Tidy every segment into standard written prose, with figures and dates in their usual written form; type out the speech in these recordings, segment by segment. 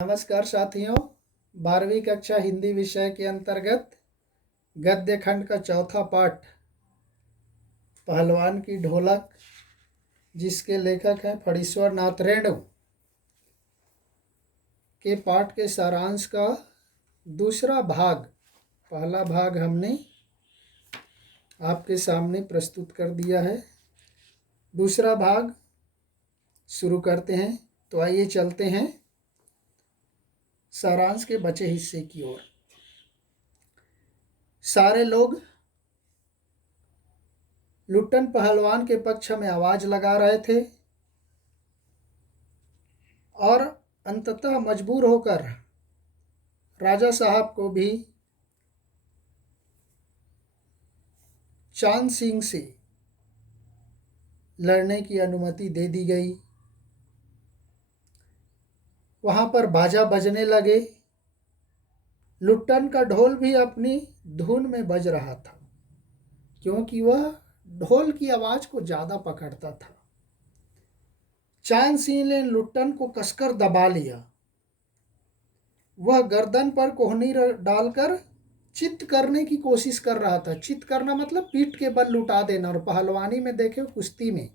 नमस्कार साथियों। 12वीं कक्षा हिंदी विषय के अंतर्गत गद्य खंड का चौथा पाठ पहलवान की ढोलक, जिसके लेखक हैं फणीश्वर नाथ रेणु, के पाठ के सारांश का दूसरा भाग, पहला भाग हमने आपके सामने प्रस्तुत कर दिया है। दूसरा भाग शुरू करते हैं। तो आइए चलते हैं सारांश के बचे हिस्से की ओर। सारे लोग लुट्टन पहलवान के पक्ष में आवाज लगा रहे थे और अंततः मजबूर होकर राजा साहब को भी चांद सिंह से लड़ने की अनुमति दे दी गई। वहां पर बाजा बजने लगे। लुट्टन का ढोल भी अपनी धुन में बज रहा था, क्योंकि वह ढोल की आवाज को ज्यादा पकड़ता था। चांद सिंह ने लुट्टन को कसकर दबा लिया। वह गर्दन पर कोहनी डालकर चित्त करने की कोशिश कर रहा था। चित्त करना मतलब पीठ के बल लुटा देना। और पहलवानी में देखे, कुश्ती में,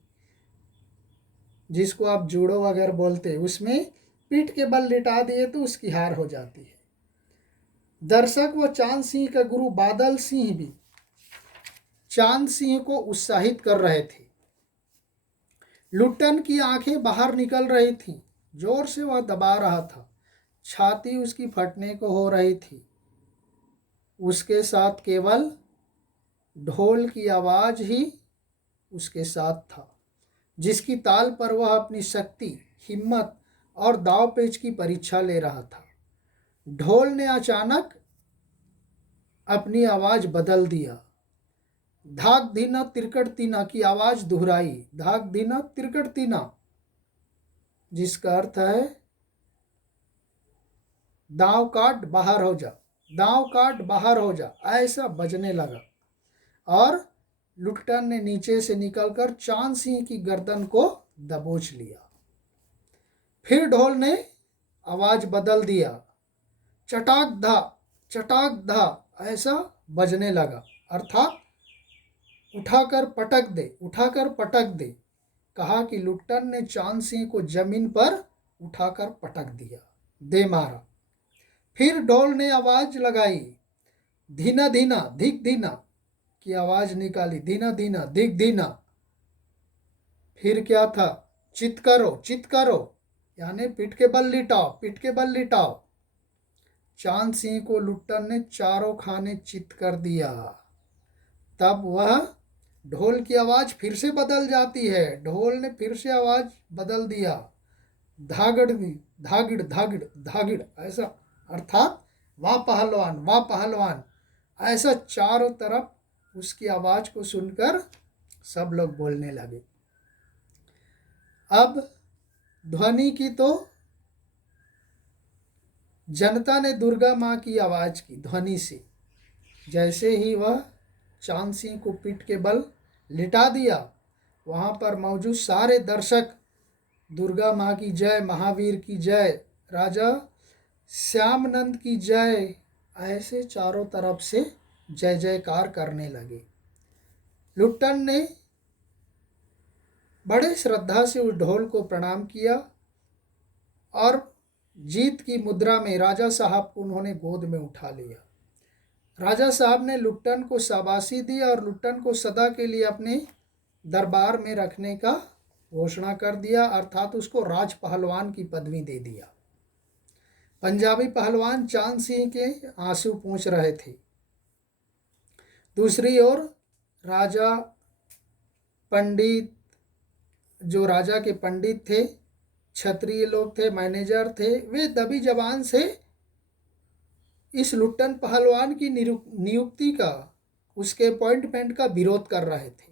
जिसको आप जूडो वगैरह बोलते हैं, उसमें पीठ के बल लिटा दिए तो उसकी हार हो जाती है। दर्शक व चांद सिंह का गुरु बादल सिंह भी चांद सिंह को उत्साहित कर रहे थे। लुट्टन की आंखें बाहर निकल रही थीं। जोर से वह दबा रहा था। छाती उसकी फटने को हो रही थी। उसके साथ केवल ढोल की आवाज ही उसके साथ था, जिसकी ताल पर वह अपनी शक्ति, हिम्मत और दाव पेच की परीक्षा ले रहा था। ढोल ने अचानक अपनी आवाज बदल दिया। धाक धीना तिरकट तीना की आवाज दोहराई। धाक धीना तिरकट तीना, जिसका अर्थ है दांव काट बाहर हो जा, दांव काट बाहर हो जा, ऐसा बजने लगा। और लुट्टन ने नीचे से निकलकर चांद सिंह की गर्दन को दबोच लिया। फिर ढोल ने आवाज बदल दिया। चटाक धा ऐसा बजने लगा, अर्थात उठाकर पटक दे, उठाकर पटक दे। कहा कि लुट्टन ने चांद सिंह को जमीन पर उठाकर पटक दिया, दे मारा। फिर ढोल ने आवाज लगाई। धीना धीना धिक धीना की आवाज निकाली। धीना धीना धिक धीना। फिर क्या था? चित करो, यानी पीठ के बल लिटाओ, पीठ के बल लिटाओ। चांद सिंह को लुट्टन ने चारों खाने चित कर दिया। तब वह ढोल की आवाज फिर से बदल जाती है। ढोल ने फिर से आवाज बदल दिया। धागड़ धागिड़ धागिड़ धागिड़, ऐसा, अर्थात वाह पहलवान, वाह पहलवान, ऐसा चारों तरफ उसकी आवाज को सुनकर सब लोग बोलने लगे। अब ध्वनि की तो जनता ने दुर्गा माँ की आवाज की ध्वनि से। जैसे ही वह चांद सिंह को पीठ के बल लिटा दिया, वहाँ पर मौजूद सारे दर्शक दुर्गा माँ की जय, महावीर की जय, राजा श्यामनंद की जय, ऐसे चारों तरफ से जय जयकार करने लगे। लुट्टन ने बड़े श्रद्धा से उस ढोल को प्रणाम किया और जीत की मुद्रा में राजा साहब को उन्होंने गोद में उठा लिया। राजा साहब ने लुट्टन को शाबाशी दी और लुट्टन को सदा के लिए अपने दरबार में रखने का घोषणा कर दिया, अर्थात उसको राज पहलवान की पदवी दे दिया। पंजाबी पहलवान चांद सिंह के आंसू पूछ रहे थे। दूसरी ओर राजा पंडित, जो राजा के पंडित थे, क्षत्रिय लोग थे, मैनेजर थे, वे दबी जबान से इस लुट्टन पहलवान की नियुक्ति का, उसके अपॉइंटमेंट का विरोध कर रहे थे।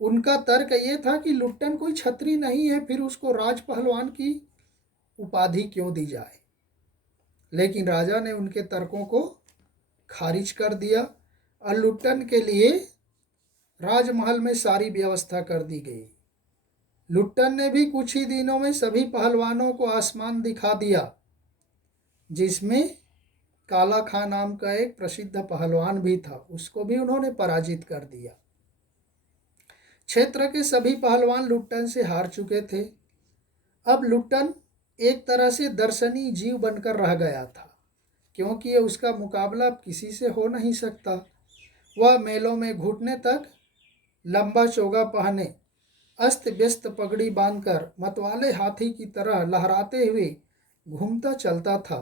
उनका तर्क ये था कि लुट्टन कोई क्षत्रिय नहीं है, फिर उसको राज पहलवान की उपाधि क्यों दी जाए। लेकिन राजा ने उनके तर्कों को खारिज कर दिया और लुट्टन के लिए राजमहल में सारी व्यवस्था कर दी गई। लुट्टन ने भी कुछ ही दिनों में सभी पहलवानों को आसमान दिखा दिया। जिसमें काला खां नाम का एक प्रसिद्ध पहलवान भी था, उसको भी उन्होंने पराजित कर दिया। क्षेत्र के सभी पहलवान लुट्टन से हार चुके थे। अब लुट्टन एक तरह से दर्शनीय जीव बनकर रह गया था, क्योंकि ये उसका मुकाबला अब किसी से हो नहीं सकता। वह मेलों में घुटने तक लंबा चोगा पहने, अस्त व्यस्त पगड़ी बांधकर मतवाले हाथी की तरह लहराते हुए घूमता चलता था।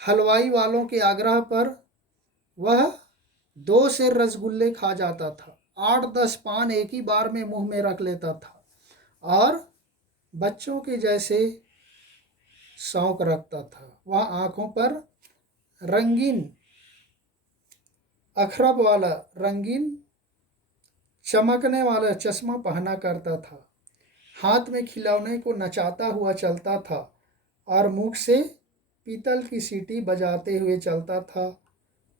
हलवाई वालों के आग्रह पर वह 2 सेर रसगुल्ले खा जाता था, 8-10 पान एक ही बार में मुंह में रख लेता था और बच्चों के जैसे शौक रखता था। वह आंखों पर रंगीन अखरब वाला रंगीन चमकने वाला चश्मा पहना करता था, हाथ में खिलौने को नचाता हुआ चलता था और मुख से पीतल की सीटी बजाते हुए चलता था।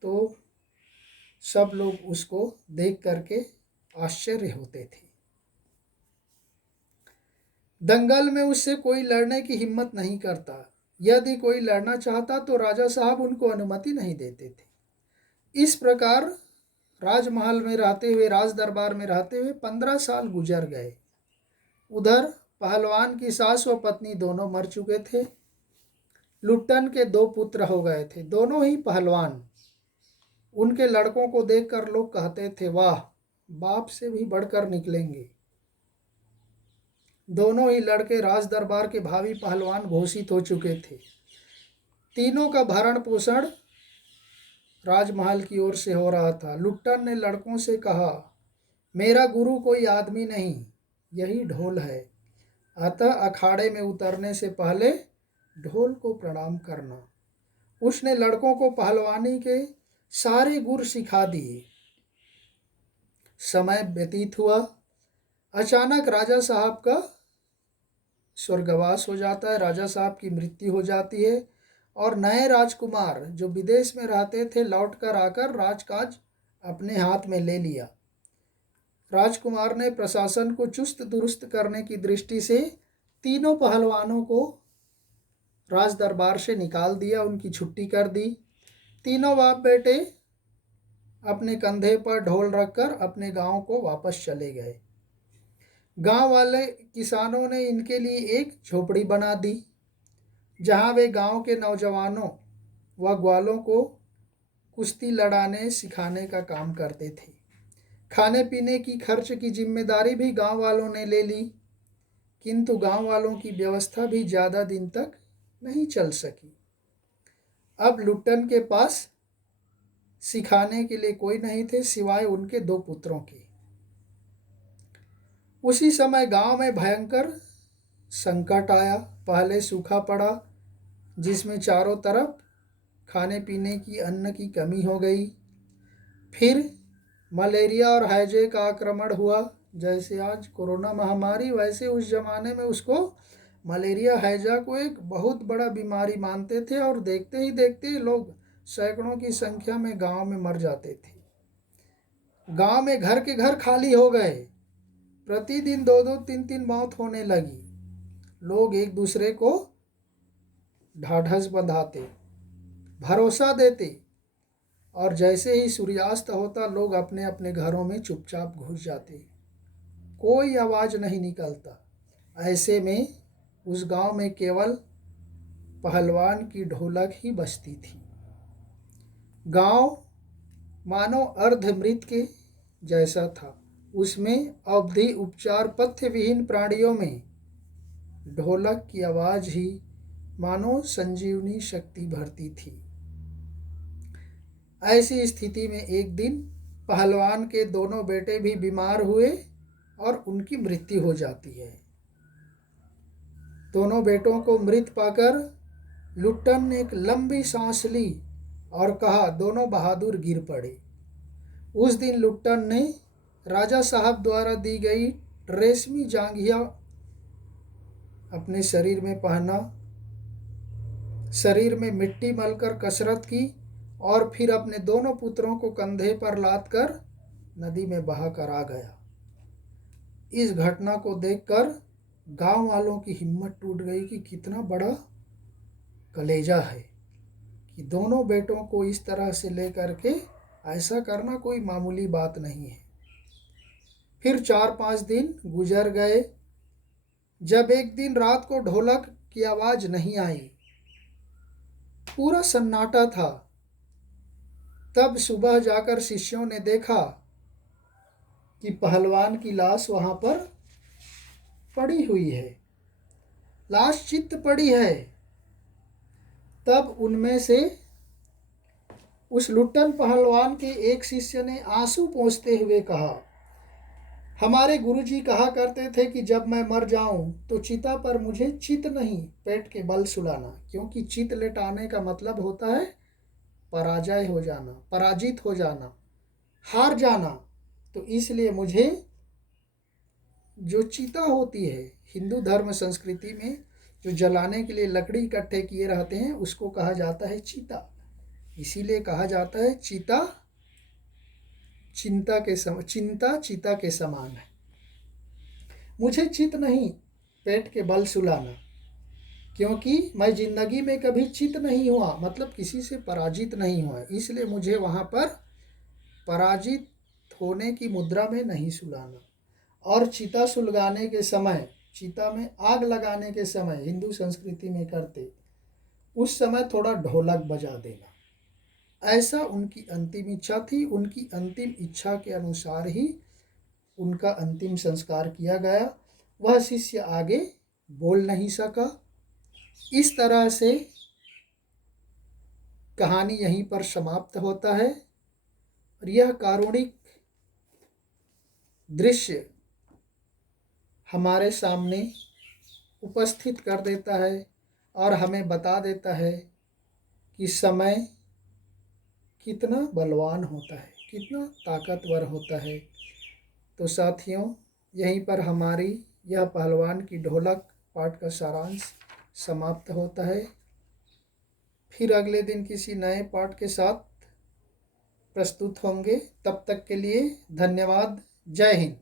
तो सब लोग उसको देख करके आश्चर्य होते थे। दंगल में उससे कोई लड़ने की हिम्मत नहीं करता। यदि कोई लड़ना चाहता तो राजा साहब उनको अनुमति नहीं देते थे। इस प्रकार राजमहल में रहते हुए, राज दरबार में रहते हुए 15 साल गुजर गए। उधर पहलवान की सास व पत्नी दोनों मर चुके थे। लुट्टन के 2 पुत्र हो गए थे, दोनों ही पहलवान। उनके लड़कों को देखकर लोग कहते थे, वाह, बाप से भी बढ़कर निकलेंगे। दोनों ही लड़के राज दरबार के भावी पहलवान घोषित हो चुके थे। तीनों का भरण पोषण राजमहल की ओर से हो रहा था। लुट्टन ने लड़कों से कहा, मेरा गुरु कोई आदमी नहीं, यही ढोल है, अतः अखाड़े में उतरने से पहले ढोल को प्रणाम करना। उसने लड़कों को पहलवानी के सारे गुर सिखा दिए। समय व्यतीत हुआ। अचानक राजा साहब का स्वर्गवास हो जाता है, राजा साहब की मृत्यु हो जाती है और नए राजकुमार जो विदेश में रहते थे लौट कर आकर राजकाज अपने हाथ में ले लिया। राजकुमार ने प्रशासन को चुस्त दुरुस्त करने की दृष्टि से तीनों पहलवानों को राज दरबार से निकाल दिया, उनकी छुट्टी कर दी। तीनों बाप बेटे अपने कंधे पर ढोल रखकर अपने गांव को वापस चले गए। गांव वाले किसानों ने इनके लिए एक झोपड़ी बना दी, जहां वे गांव के नौजवानों व ग्वालों को कुश्ती लड़ाने सिखाने का काम करते थे। खाने पीने की खर्च की जिम्मेदारी भी गांव वालों ने ले ली, किंतु गांव वालों की व्यवस्था भी ज़्यादा दिन तक नहीं चल सकी। अब लुट्टन के पास सिखाने के लिए कोई नहीं थे सिवाय उनके 2 पुत्रों के। उसी समय गांव में भयंकर संकट आया। पहले सूखा पड़ा, जिसमें चारों तरफ खाने पीने की अन्न की कमी हो गई। फिर मलेरिया और हैजे का आक्रमण हुआ। जैसे आज कोरोना महामारी, वैसे उस जमाने में उसको मलेरिया हैजा को एक बहुत बड़ा बीमारी मानते थे और देखते ही देखते लोग सैकड़ों की संख्या में गांव में मर जाते थे। गांव में घर के घर खाली हो गए। प्रतिदिन 2-2, 3-3 मौत होने लगी। लोग एक दूसरे को ढाढ़स बंधाते, भरोसा देते और जैसे ही सूर्यास्त होता लोग अपने अपने घरों में चुपचाप घुस जाते, कोई आवाज़ नहीं निकलता। ऐसे में उस गांव में केवल पहलवान की ढोलक ही बजती थी। गांव मानो अर्धमृत के जैसा था। उसमें अवधि उपचार पथ्य विहीन प्राणियों में ढोलक की आवाज़ ही मानो संजीवनी शक्ति भरती थी। ऐसी स्थिति में एक दिन पहलवान के दोनों बेटे भी बीमार हुए और उनकी मृत्यु हो जाती है। दोनों बेटों को मृत पाकर लुट्टन ने एक लंबी सांस ली और कहा, दोनों बहादुर गिर पड़े। उस दिन लुट्टन ने राजा साहब द्वारा दी गई रेशमी जांघिया अपने शरीर में पहना, शरीर में मिट्टी मलकर कसरत की और फिर अपने दोनों पुत्रों को कंधे पर लादकर नदी में बहाकर आ गया। इस घटना को देखकर गांव वालों की हिम्मत टूट गई कि कितना बड़ा कलेजा है। कि दोनों बेटों को इस तरह से लेकर के ऐसा करना कोई मामूली बात नहीं है। फिर 4-5 दिन गुजर गए। जब एक दिन रात को ढोलक की आवाज़ नहीं आई, पूरा सन्नाटा था, तब सुबह जाकर शिष्यों ने देखा कि पहलवान की लाश वहाँ पर पड़ी हुई है, लाश चित्त पड़ी है। तब उनमें से उस लुट्टन पहलवान के एक शिष्य ने आंसू पोंछते हुए कहा, हमारे गुरुजी कहा करते थे कि जब मैं मर जाऊं तो चिता पर मुझे चित नहीं पेट के बल सुलाना, क्योंकि चित लेटाने का मतलब होता है पराजय हो जाना, पराजित हो जाना, हार जाना। तो इसलिए मुझे जो चिता होती है हिंदू धर्म संस्कृति में, जो जलाने के लिए लकड़ी इकट्ठे किए रहते हैं, उसको कहा जाता है चिता। इसीलिए कहा जाता है चिता चिंता चिता के समान है। मुझे चित नहीं पेट के बल सुलाना, क्योंकि मैं जिंदगी में कभी चित नहीं हुआ, मतलब किसी से पराजित नहीं हुआ, इसलिए मुझे वहाँ पर पराजित होने की मुद्रा में नहीं सुलाना। और चिता सुलगाने के समय, चिता में आग लगाने के समय हिंदू संस्कृति में करते, उस समय थोड़ा ढोलक बजा देना। ऐसा उनकी अंतिम इच्छा थी। उनकी अंतिम इच्छा के अनुसार ही उनका अंतिम संस्कार किया गया। वह शिष्य आगे बोल नहीं सका। इस तरह से कहानी यहीं पर समाप्त होता है। और यह कारुणिक दृश्य हमारे सामने उपस्थित कर देता है और हमें बता देता है कि समय कितना बलवान होता है, कितना ताकतवर होता है। तो साथियों, यहीं पर हमारी यह पहलवान की ढोलक पाठ का सारांश समाप्त होता है। फिर अगले दिन किसी नए पाठ के साथ प्रस्तुत होंगे। तब तक के लिए धन्यवाद। जय हिंद।